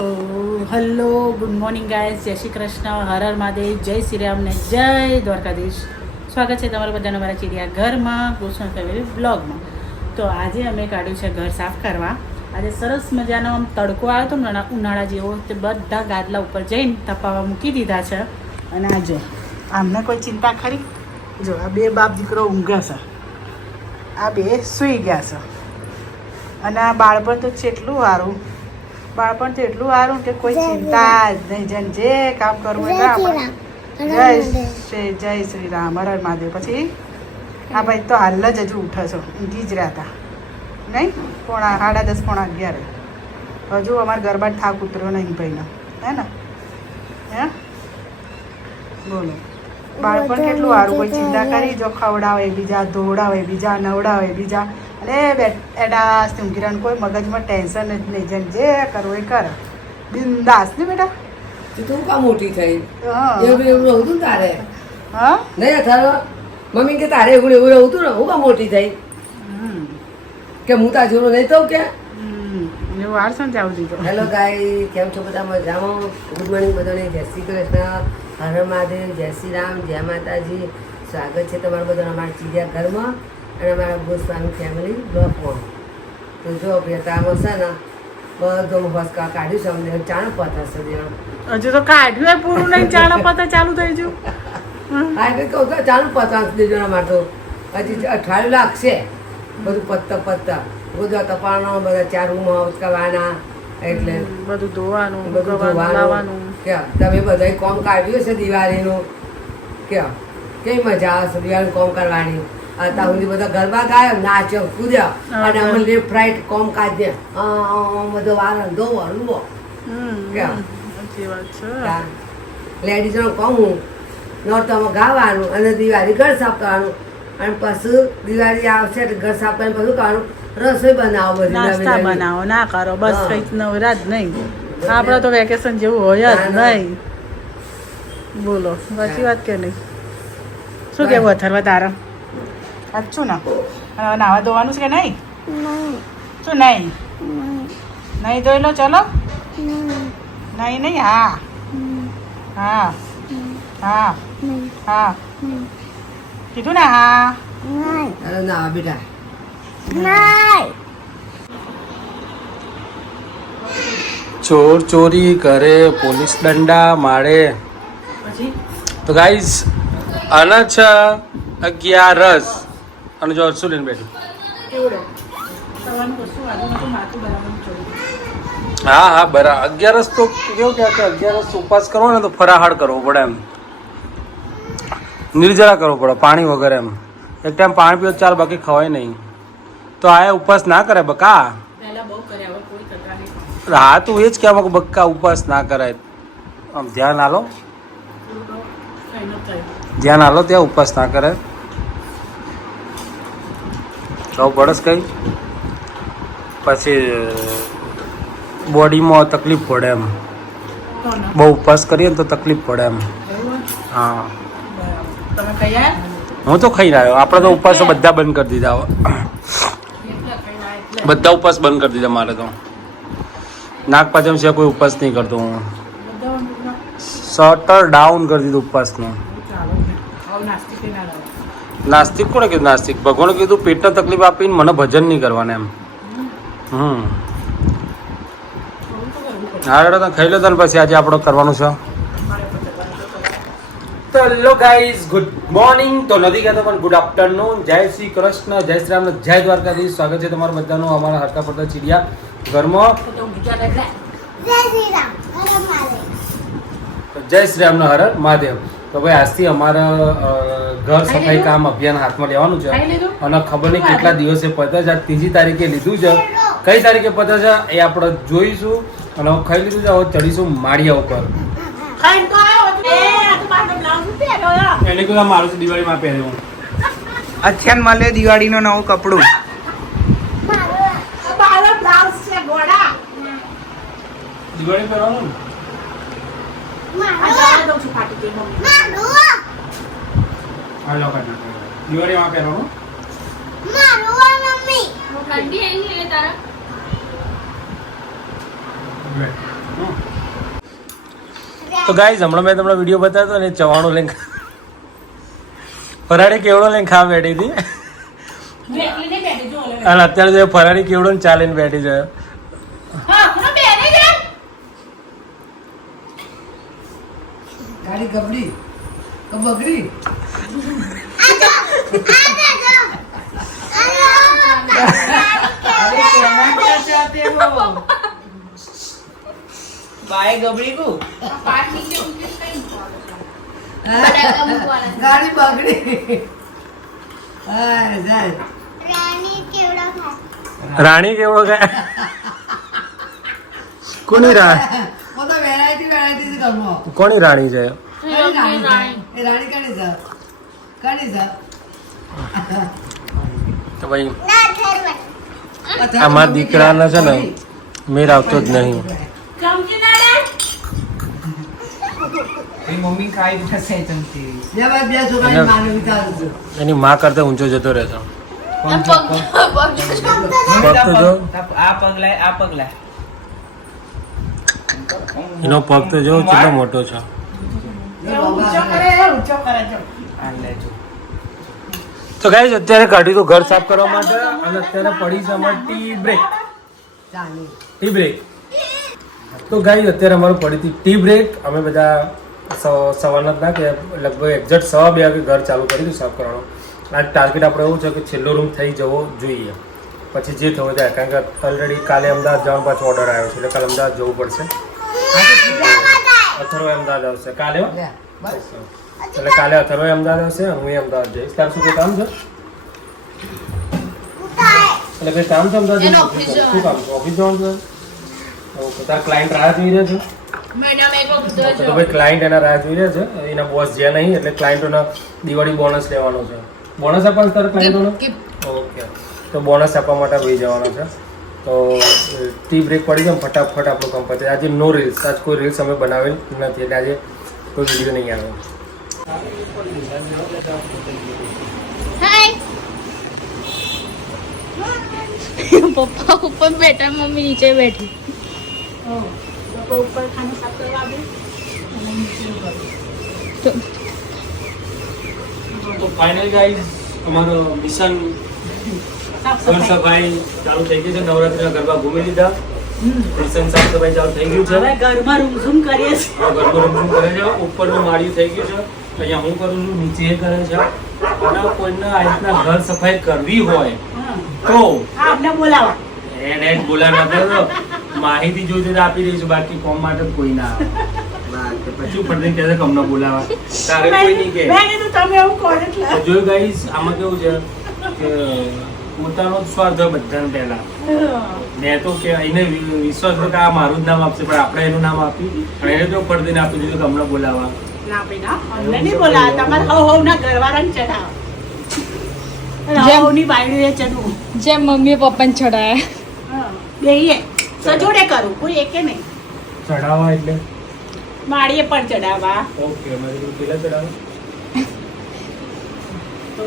તો hello good morning guys, જય શ્રી કૃષ્ણ, હર હર મહાદેવ, જય શ્રી રામ ને જય દ્વારકાધીશ. સ્વાગત છે તમારા બધાને અમારા ચિડિયા ઘરમાં, કૃષ્ણ ફેમિલી બ્લોગમાં. તો આજે અમે કાઢ્યું છે ઘર સાફ કરવા. આજે સરસ મજાનો આમ તડકો આવ્યો હતો ઉનાળા જેવો, તે બધા ગાદલા ઉપર જઈને તપાવા મૂકી દીધા છે. અને આ જો આમને કોઈ ચિંતા ખરી? જો આ બે બાપ દીકરો ઊંઘે છે, આ બે સૂઈ ગયા છે. અને આ બાળપણ તો કેટલું સારું, બાળપણ તો એટલું સારું કે કોઈ ચિંતા જ નહીં. જેને જે કામ કરવું હોય જય શ્રી રામ, હર હર મહાદેવ. પછી આ ભાઈ તો હાલ જ હજુ ઉઠે છો, ઊંઘી જ રહ્યા હતા નહીં? 10:30 પોણા 11 હજુ અમારા ગરબા થાક ઉતર્યો નહીં ભાઈનો, હે ને? હે બોલો, બાળપણ કેટલું સારું, કોઈ ચિંતા કરી જો ખવડાવે બીજા, ધોવડાવે બીજા, નવડાવે બીજા, અને એડાસથી ઊંઘી રહ્યા, કોઈ મગજમાં ટેન્શન જ નહીં. જેમ જે કરવું એ કરે, બિંદાસ ને બેટા. તું કા મોટી થઈ? હા એવું રહું તું તારે? હા નહીં અથારો મમ્મી કે તારે એવું રહું તું ને, હું કા મોટી થઈ કે હું તાર જોડો નહીં થઉં કે? એવું વાર સમજાવું દીધો. હેલો ગાય, કેમ છો બધા? મજામાં? ગુડ મોર્નિંગ બધાને, જય શ્રી કૃષ્ણ, હર હર મહાદેવ, જય શ્રી રામ, જય માતાજી. સ્વાગત છે તમારું બધાને અમારા ચિડિયા ઘરમાં અને અમારા ગોસ્વામી ફેમિલી બ્લોગમાં. તો જો બેટામાં છે ને બધો હસકા કાઢ્યું છે, અમને ચાણ પતાશે દેવાનું. હજુ તો કાઢ્યું પૂરું નહીં, ચાણા પતા ચાલુ થઈ ગયું. હા એટલે કહું કે ચાણ પચાસ દેજો અમારે તો હજી અઠવાડિયું લાગશે બધું પત્તા બધું તપાણો, બધા 4 રૂમ ઉચકાવાના, એટલે બધું ધોવાનું, બધું લાવવાનું. ધોવાનું. કે તમે બધા કોમ કાઢ્યું છે દિવાળીનું, કે કેવી મજા આવશે દિવાળીનું કોમ કરવાની. અત્યાર સુધી બધા ગરબા ગાય, નાચ્યો, કૂદ્યા, અને અમે લેફ્ટ રાઈટ કોમ કાઢ્યા, બધો વાર ધોવો લૂવો. સાચી વાત છે. લેડીઝોનું કોમ નોરતામાં ગાવાનું અને દિવાળી ઘર સાફ કરવાનું, અને પછી દિવાળી આવશે એટલે ઘર સાફ કરીને બધું કરવાનું, રસોઈ બનાવો, બધી નાસ્તા બનાવો, ના કરો, બસ કઈક નવરા જ નહીં. આપણે તો વેકેશન જેવું હોય જ નહીં. બોલો, સાચી વાત કે નહીં? શું કેવું અથર્વ તારા? સાચું ને? નાવા ધોવાનું છે કે નહીં? શું નહીં? નહીં ધોઈ લો, ચલો. નહીં નહીં, હા હા હા હા કીધું ને? હા અરે ના બેટા, ચોર ચોરી કરે, પોલીસ દંડા મારે. પછી તો ગાઈઝ આના છે 11 અને જો અરસુ લઈને બેઠું. કેવડો સવારનું કશું વાગ્યું નતું, માથું બરાબર ચોરી. હા બરાબર. 11 તો કેવું કે 11 ઉપવાસ કરવો ને તો ફરાહાર કરવો પડે, એમ નિર્જરા કરવો પડે, પાણી વગર. એમ એક ટાઈમ પાણી પીવો ચાલ, બાકી ખવાય નહીં. તો આ ઉપવાસ ના કરે બકા. પહેલા બહુ કર્યા, હવે કોઈ કરતા નહીં. હા તું એ જ કહેવા કે બક્કા ઉપવાસ ના કરાય. આમ ધ્યાન આલો, ધ્યાન આલો, ત્યાં ઉપવાસ ના કરે. તો બળસ કઈ પછી બોડીમાં તકલીફ પડે, એમ બહુ ઉપવાસ કરીએ ને તો તકલીફ પડે એમ. હા તમે કયા હું તો ખાઈ આવ્યો. આપણે તો ઉપવાસ તો બધા બંધ કરી દીધા હવે. બધા ઉપવાસ બંધ કરી દીધા મારે તો. નાગપાંચમ છે કોઈ ઉપવાસ નહીં કરતો હું. શટર ડાઉન કરી દીધું ઉપવાસનું. નાસ્તિક કોણે કીધું? નાસ્તિક ભગવાને કીધું પેટને તકલીફ આપીને મને ભજન નહીં કરવાના એમ. હા તને ખાઈ લો તને, પછી આજે આપણે કરવાનું છે. તો હેલો ગાઈઝ, ગુડ મોર્નિંગ તો નથી કહેતો પણ ગુડ આફ્ટરનૂન. જય શ્રી કૃષ્ણ, જય શ્રી રામ, જય દ્વારકાધીશ. સ્વાગત છે તમારું બધાનું અમારા હરતા પડતા ચિડિયા ઘરમાં. જય શ્રી રામનો હર હર મહાદેવ. તો ભાઈ આજથી અમારા ઘર સફાઈ કામ અભિયાન હાથમાં લેવાનું છે, અને ખબર નહીં કેટલા દિવસે પતે છે. 3જી તારીખે લીધું છે. કઈ તારીખે પતે છે એ આપણે જોઈશું. અને હવે ખાઈ લીધું છે, હવે ચડીશું માળિયા ઉપર. એને કહ્યું મારું છે દિવાળીમાં પહેર્યું. અત્યાર મળે દિવાળીનું નવું કપડું. દિવાળી પહેરવાનું ને? હાલો કાઢ નાખો. દિવાળીમાં પહેરવાનું. તો ગાઈઝ હમણાં મેં તમને વિડીયો બતાવ્યો ને ચવાણું લઈને ફરાળી કેવડો લઈને ખાવા બેઠી હતી અને અત્યારે જો ફરાળી કેવડો ને ચાલીને બેઠી છે. ગાડી ગબડી તો બગડી. બાય ગબડી કો ગાડી બગડી. હા જાય રાણી કેવડો ખાય કોની રાણી હું તો વેરાયટી ગમો. કોની રાણી છે? એ રાણી કાઢી છે કાઢી છે. તો ભાઈ આમાં દીકરાને છે ને મેર આવતો જ નહીં. મમ્મી ખાઈ થશે ચમચી. બે ભાઈ બે છોકરાની માને વિચારું છું. એની માં કરતા ઊંચો જતો રહેશે. પગ તો જો આ પગલાય આ પગલાય એનો પગ તો જો કેટલો મોટો છે. આ લેજો. તો ગાઈઝ અત્યારે કાઢ્યું તો ઘર સાફ કરવા માટે અને અત્યારે પડી છે અમારે ટી બ્રેક. ચાલી ટી બ્રેક. તો ગાઈઝ અત્યારે અમારું પડી હતી ટી બ્રેક. અમે બધા સવારના ના કે લગભગ એક્ઝેક્ટ 2:30 વાગે ઘર ચાલુ કરી દીધું સાફ કરવાનું. આ ટાર્ગેટ આપણે એવું છે કે છેલ્લો રૂમ થઈ જવો જોઈએ, પછી જે થવું થાય. કારણ કે ઓલરેડી કાલે અમદાવાદ જવાનો પાછો ઓર્ડર આવ્યો છે એટલે કાલે અમદાવાદ જવું પડશે. અથર્વ અમદાવાદ આવશે કાલે હો. બસ એટલે કાલે અથર્વ અમદાવાદ આવશે, હું અમદાવાદ જઈશ. તાર શું કામ છે? એટલે કઈ કામ છે અમદાવાદ? શું કામ છે? ઓફિસ જવાનું છે? ઓકે. તાર ક્લાયન્ટ રાહ જોઈ રહ્યા છે? તો ભાઈ ક્લાયન્ટ એના રાહ જોઈ રહ્યા છે. એના બોસ જ્યાં નહીં એટલે ક્લાયન્ટોના દિવાળી બોનસ લેવાનો છે. બોનસ આપવાનું તારા ક્લાયન્ટોને? ઓકે. તો બોનસ આપવા માટે ભાઈ જવાનો છે. તો ટી બ્રેક પડી જાય ફટાફટ આપણું કામ પતે. આજે નો રીલ્સ, આજ કોઈ રીલ્સ અમે બનાવેલ નથી એટલે આજે કોઈ વિડીયો નહીં આવે. પપ્પા ઉપર બેઠા, મમ્મી નીચે બેઠી. ઉપર ખાનું સાફ કરવા આવે અને નીચે તો ફાઇનલ ગાઈઝ અમારો મિશન ઘર સફાઈ ચાલુ થઈ ગઈ છે. નવરાત્રીના ગરબા ઘૂમી લીધા, મિશન સાફ સફાઈ ચાલુ થઈ ગયું છે. હવે ઘરમાં રૂમઝૂમ કરીએ છીએ. ગરબા રમઝૂમ કરે છે. ઉપરનું માળિયું થઈ ગયું છે, અહીંયા હું કરું છું, નીચે એ કરે છે. અને કોઈને આ રીતના ઘર સફાઈ કરવી હોય તો હા, અમને બોલાવો. એને જ બોલાના તો માહિતી જોઈતી તો આપી દઈશું, બાકી કોમ માટે કોઈ ના આવે. પછી પડતી કહે છે કે અમને બોલાવા, તારે કોઈ નહીં કે. મેં કીધું તમે એવું કહો એટલે. જોયું ગાઈસ, આમાં કેવું છે કે પોતાનો જ સ્વાર્થ હોય બધાને પહેલા. મેં તો કે એને વિશ્વાસ હતો કે આ મારું જ નામ આપશે, પણ આપણે એનું નામ આપ્યું અને એને તો પડદીને આપી દીધું કે અમને બોલાવા. ના ભાઈ ના, અમને નહીં બોલાવો. તમારે હવના ઘરવાળાને ચડાવો. હવની બાયડીએ ચડવું. જેમ મમ્મી પપ્પાને ચડાયા. હા, બેહીએ સજોડે કરું, કોઈ એકે નહીં. ચડાવવા એટલે માળીએ પણ ચડાવવા. ઓકે, અમારી પેલા ચડાવવા. તો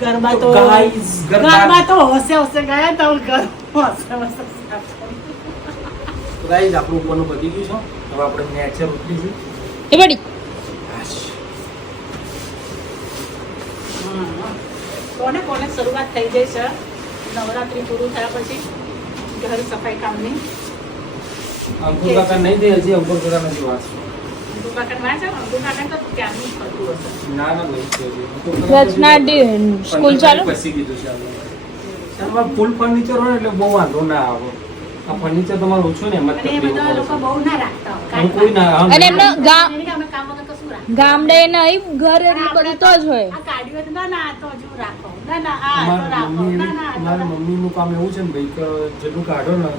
ગરબા તો Guys, ગરબા તો હોશે હોશે ગયા તો ઘર હોશે હોશે સાફ કરી. તો ગાઈસ આપણું ઉપરનું પતી ગયું છે. હવે આપણે નેચર ઉતરીશું. એ બડી કોને કોને શરૂઆત થઈ જાય છે નવરાત્રી પૂરું થયા પછી ઘર સફાઈ કામની. અંકુર કાકા નહીં દે હજી, અંકુર કાકા નથી વાંચતો. અંકુકાકા વાંચે? અંકુકાકા તો ક્યારનું જ કરતું હશે. ના ના નહીં છે હજી. અંકુર કાકા રચના સ્કૂલ ચાલુ. પછી કીધું છે આપણે. તમારે ફૂલ ફર્નિચર હોય એટલે બહુ વાંધો ના આવે. આ ફર્નિચર તમારું ઓછું ને એમાં અને એ બધા લોકો બહુ ના રાખતા હોય. આમ કોઈ ના આમ અને એમનો ગામ એને કે અમે કામ વગર કશું રાખતા. ગામડે નહીં ઘર એટલું બધું તો જ હોય. આ કાઢ્યું હોય તો ના ના આ તો હજુ રાખો. ના ના આ તો મારી રાખો. મમ્મી ના ના આ તો મારી રાખો. મમ્મીનું કામ એવું છે ને ભાઈ કે જેટલું કાઢો ને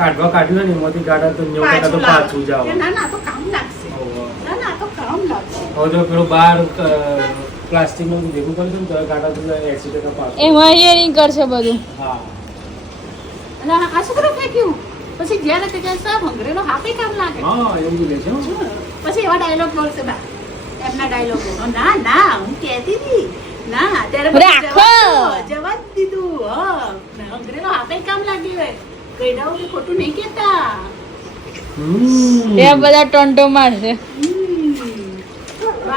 કાઢ્યું ને એમાંથી કાઢો તો 90% તો પાછું જાવ. કે ના ના આ તો કામ લાગશે. ના ના આ તો કામ લાગશે. હવે જો પેલું બહાર પ્લાસ્ટિકનું ભેગું કરી દઉં ને તો કાઢો તો 80% પાછું. એમાં એ નહીં કરશે બધું. હા, અને આ શું કરે ફેંક્યું? પછી જ્યારે તે જાય સાહેબ હંગરેલો હાથે કામ લાગે. હા એવું જ રહે છે હો. પછી એવા ડાયલોગ બોલશે બા એમના ડાયલોગો. ના ના હું કહેતી હતી ના ત્યારે પછી રાખો. જવા જ દીધું. હા હંગરેલો હાથે કામ લાગ્યું હોય. ગઈડાઓ બી ખોટું નહીં કહેતા. એ બધા ટોન્ટો મારશે.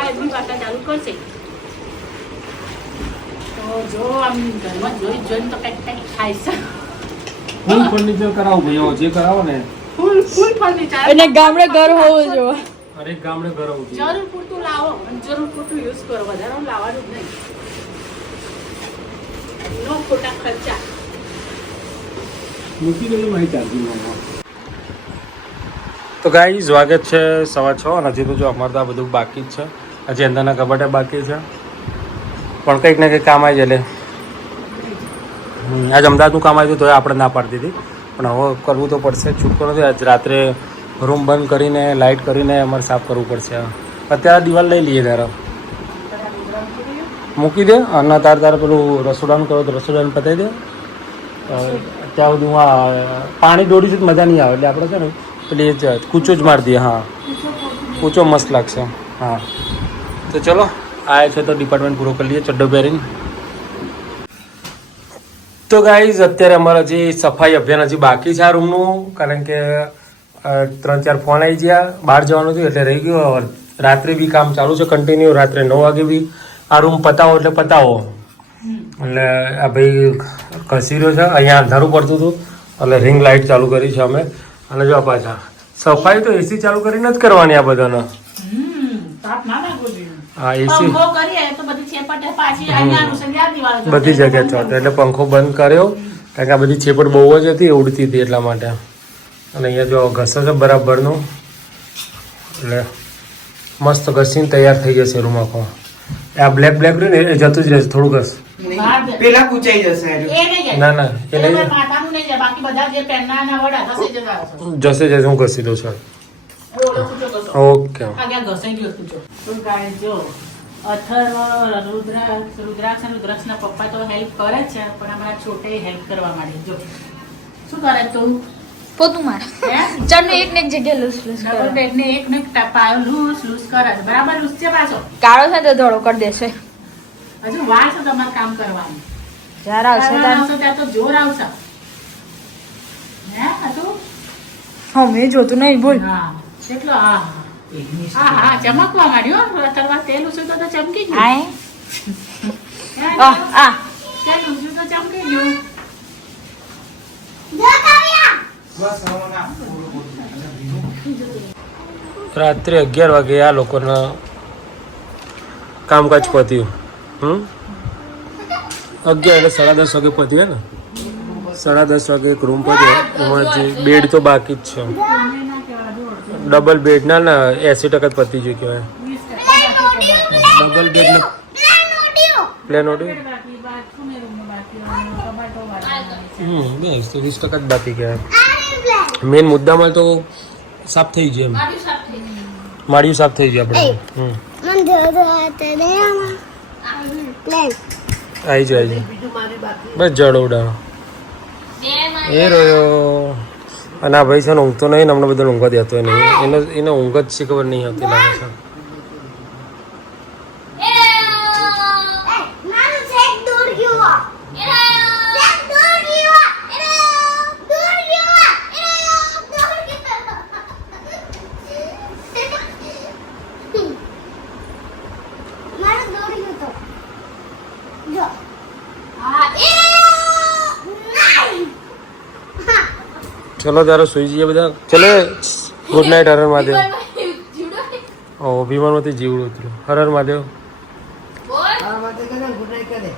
એમની વાર્તા ચાલુ કરશે તો જો આમ ઘરમાં જોઈને તો કંઈક થાય છે. ફૂલ ફર્નિચર કરાવો ભાઈ, જે કરાવો ને ફૂલ ફર્નિચર અને ગામડે ઘર હોવું જોઈએ. હરેક ગામડે કરાવવું જોઈએ. જરૂર પૂરતું લાવો અને જરૂર પૂરતું યુઝ કરો, વધારે લાવવાનું જ નહીં. નો ખોટા ખર્ચા. મૂકી દેજો મારી ચાર્જિંગમાં. તો ગાઈઝ સ્વાગત છે 6:15 અને હજી તો જો અમારે તો આ બધું બાકી જ છે. હજી અંદરના કબાટે બાકી છે, પણ કંઈક ને કંઈક કામ આવી જાય. આજ અમદાવાદનું કામ આવ્યું તો આપણે ના પાડતી હતી, પણ હવે કરવું તો પડશે, છૂટકો નથી. આજ રાત્રે રૂમ બંધ કરીને લાઇટ કરીને અમારે સાફ કરવું પડશે. અત્યારે દિવાલ લઈ લઈએ ત્યારે મૂકી દે અને તારે પેલું રસોડાનું કરો તો રસોડાનું પતાવી દે. ત્યાં સુધી હું પાણી દોડીશું તો મજા નહીં આવે, એટલે આપણે છે ને પેલી કૂચો જ મારી દઈએ. હા, કૂચો મસ્ત લાગશે. હા, તો ચલો આ છે તો ડિપાર્ટમેન્ટ પૂરો કરી લઈએ ચડ્ડો પહેરીને. તો ગાઈઝ અત્યારે અમારા જે સફાઈ અભિયાન હજી બાકી છે આ રૂમનું, કારણ કે 3-4 ફોન આવી ગયા, બહાર જવાનું હતું એટલે રહી ગયું. રાત્રે બી કામ ચાલુ છે કન્ટિન્યુ, રાત્રે 9 વાગે બી આ રૂમ પતાવો એટલે પતાવો. એટલે આ ભાઈ ઘસી રહ્યો છે, અહીંયા અંધારું પડતું હતું એટલે રિંગ લાઇટ ચાલુ કરી છે અમે. અને જો પાછા સફાઈ તો એસી ચાલુ કરીને જ કરવાની આ બધાને. તાપ ના લાગવો જોઈએ. હા, એસી પંખો કરીએ તો બધી છેપટે પાછી અહીંયા નુસંગ્યા દિવાલ કરશે. બધી જગ્યાએ ચોથ એટલે પંખો બંધ કર્યો, કારણ કે આ બધી છેપટ બહુ જ હતી, ઉડતી હતી એટલા માટે. અને અહીંયા જો ઘસે છે બરાબરનું, એટલે મસ્ત ઘસીને તૈયાર થઈ જશે રૂમ આખો. આ બ્લેક રહ્યું ને એ જતું જ રહેશે થોડું ઘસ. પેલા પૂછાઈ જશે. એ નહીં જાય. ના એ એ નહીં માથાનું નહીં જાય, બાકી બધા જે પેનના વડા ઘસે જતા હશે. જશે હું ઘસી દઉં છું. ઓલો કૂચો ઘસો. ઓકે. આગળ ઘસાઈ ગયો કૂચો. તો ગાઈસ જો અથર્વ, રુદ્રાક્ષ અને રુદ્રાક્ષના પપ્પા તો હેલ્પ કરે જ છે, પણ અમારા છોટે હેલ્પ કરવા માંડી. જો શું કરે તું? પોતું માર. હે? ચાલો એક ને એક જગ્યાએ લૂસ લૂસ ડબલ બેડ ને એક ને ટપાયો લૂસ કરે છે. બરાબર લૂસ છે પાછો. કાળો છે તો ધોળો કરી દેશે. હજુ વાર છે તમારે કામ કરવાનું. જ્યારે આવશે કરવાનું ત્યારે આવશે ત્યાં તો જોર આવશે. હે હતું? હા મેં જોતું નહીં બોલ. હા કેટલો હા ચમકવા માંડ્યો. અથવા તેલ ઉછું તો ચમકી ગયું. આય હે? આ તેલ ઉછું તો ચમકી ગયું. બસ હવે ના. રાત્રે 11 વાગે આ લોકોના કામકાજ પત્યું. 11 એટલે 10:30 વાગે પત્યું ને. 10:30 વાગે એક રૂમ પત્યો, એમાં જે બેડ તો બાકી જ છે. ડબલ બેડ ના 80% જ પતી ગયું કહેવાય. ડબલ બેડ પ્લેન ઓડી બાકી બાથરૂમ એ રૂમનો બાકી કબાટો વાળા. બસ તો 20% જ બાકી કહેવાય. મેઇન મુદ્દામાં તો સાફ થઈ ગયું, એમ માળિયું સાફ થઈ ગયું આપણે. આવી જાય બીજું મારી બાકી બસ જડ ઉડાડો એ રહ્યો. અને આ ભાઈ છે ને ઊંઘતો નહીં ને, અમને બધા ઊંઘવા દેતો નહીં. એને ઊંઘ જ છે ખબર નહીં આવતી લાગે છે. ચલો ત્યારે સુઈ જઈએ બધા. ચલો ગુડ નાઇટ હર હર મહાદેવ. ઓ વિમાનમાંથી જીવડું ઉતર્યું. હર હર મહાદેવ. આ માટે કરે ગુડ નાઈટ કરે.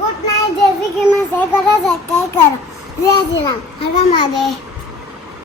गुड नाइट जैसे कि मैं से करो सब्सक्राइब करो जय श्री राम हर महादेव.